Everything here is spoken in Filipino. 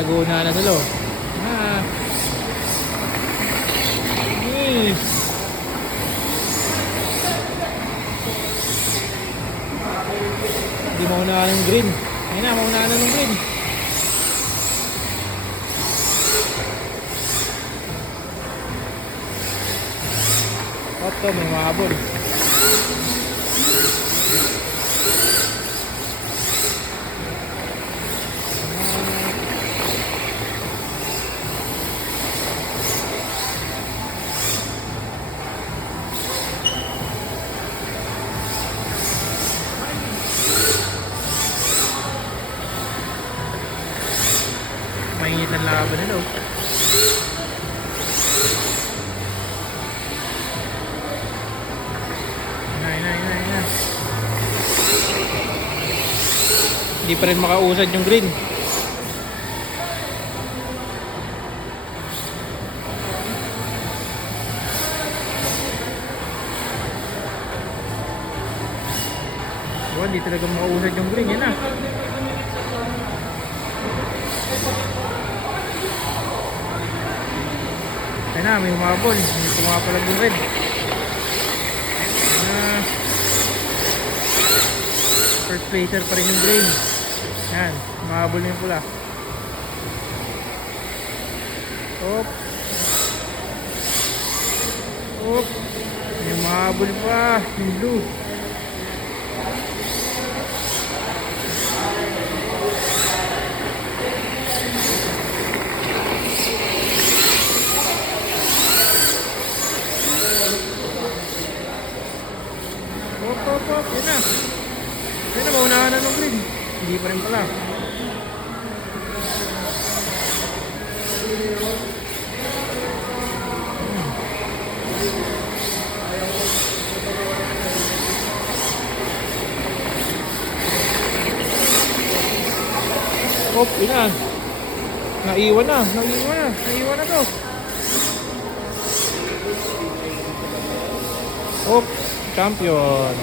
nag-uuna na sila. Yes. Hindi mauna ng green. Ayun na, mauna na ng green. Oto, may mahabol. Mainit ang laban nila. Hindi pa rin makausad yung green. Hindi talaga makausad yung green. Yan na. Yan na, may humabol. Hindi pumapalag yung red. First placer pa rin yung green. Yan, humahabol na yung pula. Op. Op. May humahabol pa yung blue. Op. Yan na. Yan na, maunahan na ng green. Hindi pa rin pala. Op, yun na. Naiwan na to. Op, champion.